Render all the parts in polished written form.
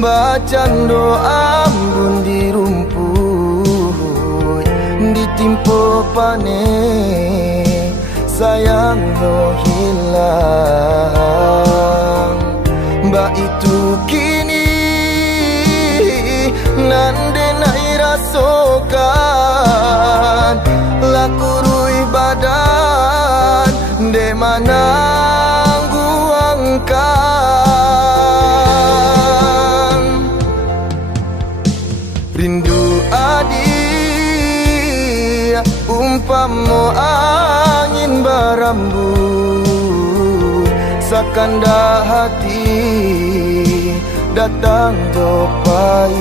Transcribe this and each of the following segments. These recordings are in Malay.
Bacaan doa embun di rumput, ditimpa panen, sayang no hilang. Mbak itu kini nande nai rasokan, laku rui badan de mana guangkan. Rindu adik umpama angin berambut, sakanda hati datang jopai.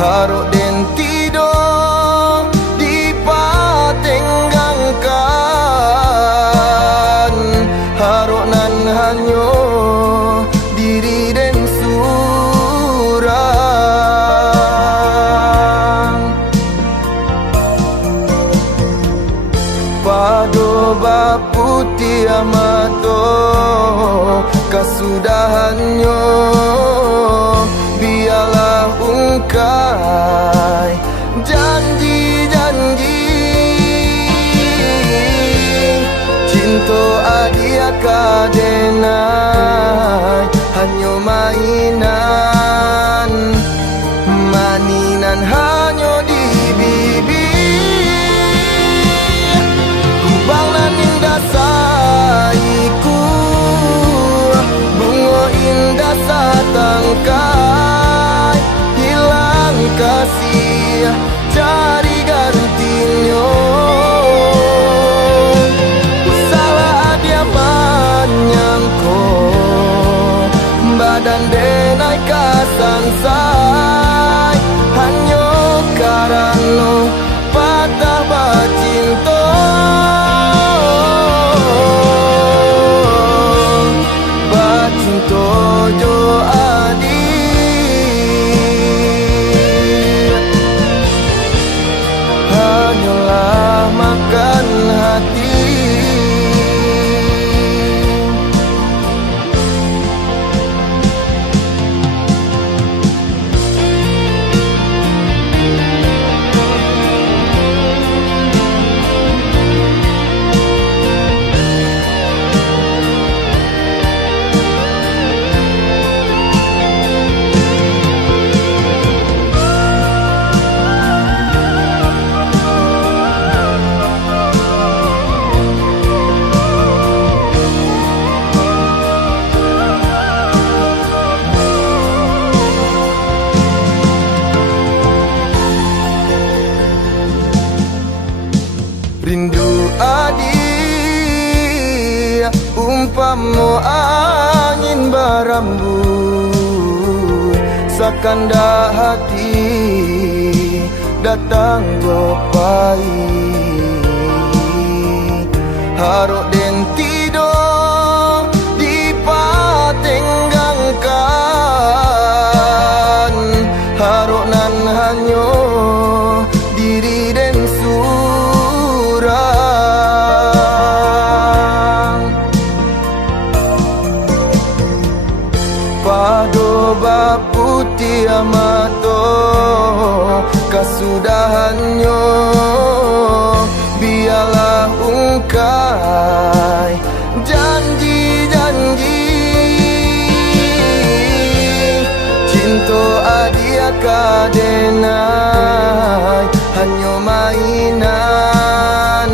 Haruk den tidur di patenggangkan, haruk nan hanyo diri den surang. Pado baputi amato kasudahannya, biarlah ungkai janji-janji. Cinta adia kadenai hanya mainan, maninan hanya di bibir. Kumbang nan indah saiku, bunga indah satangkai, hilang kasih cari gantinya. Salah dia menyangko badan denai kasansai, hanya karena patah bacinta. Bacinta jo adik, hanyalah makan hati. Rindu adik umpama angin berambut, sakanda hati datang jopai. Haruk den tidur di patenggangkan, haruk nan hanyo diri den surang. Pado baputi amato kasudahannya, biarlah ungkai janji-janji. Cinta adia kadenai hanya mainan,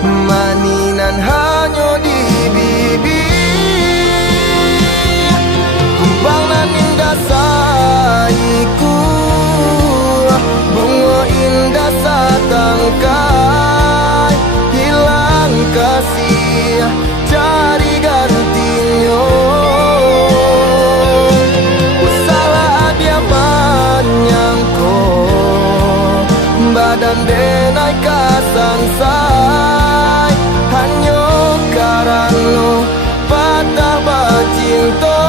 maninan hanya di bibir. Kumbang nan indah saiku, bunga indah satangkai, hilang kasih cari gantinya. Salah dia menyangko badan denai kasansai, hanya karena patah bacinta.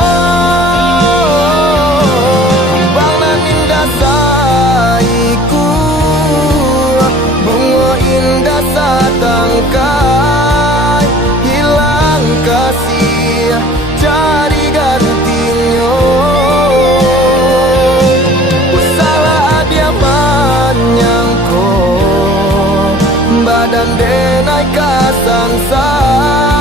Kumbang nan indah saiku, bunga indah satangkai, hilang kasih cari ganti. dan denai kasansa.